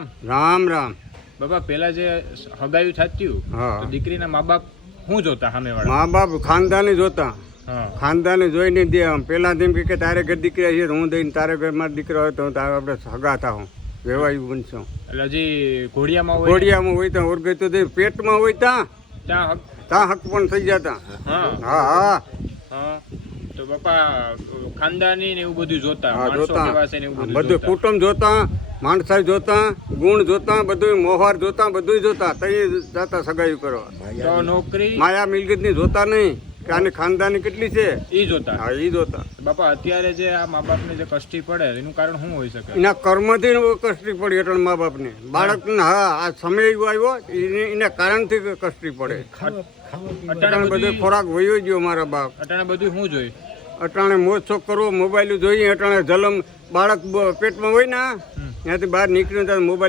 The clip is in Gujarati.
રામ. રામ રામ. બાપા પેલા જે હગાયું થતું તો દીકરીના મા બાપ શું જોતા સામે વાળા? મા બાપ ખાનદાની જોતા. ખાનદાની જોઈને દે. પેલા તેમ કે તારે ઘર દીકરી છે હું દઈને તારે ઘર મારો દીકરો હોય તો તારે આપણે સગા થાઉં વેવાયું બનશું. એટલે હજી ઘોડિયામાં હોય તો ઓરગઈ તો પેટમાં હોય ત્યાં હક પણ થઈ જતા. હા હા. તો બાપા ખાનદાની ને એવું બધું જોતા. બધું કુટુંબ જોતા, માણસાઈ જોતા, ગુણ જોતા, બધું મોહર જોતા, બધું જોતા. તઈ જતા સગાઈ કરવા. તો નોકરી માયા મિલકત ની જોતા નહીં કે આની ખાનદાની કેટલી છે એ જોતા. હા એ જોતા. બાપા અત્યારે જે આ મા બાપ ને જે કષ્ટી પડે એનું કારણ શું હોઈ શકે? એના કર્મથી કષ્ટી પડી એટલે મા બાપ ને બાળકને. હા આ સમય એવો આવ્યો એના કારણથી કષ્ટી પડે. અટાણે બધો ખોરાક વયો ગયો મારા બાપ. અટાણે બધું શું જોઈ? અટાણે મોજ શોખ કરવો, મોબાઈલ જોઈએ. અટાણે જલમ બાળક પેટમાં હોય ને ત્યાંથી બહાર નીકળ્યું ત્યારે મોબાઈલ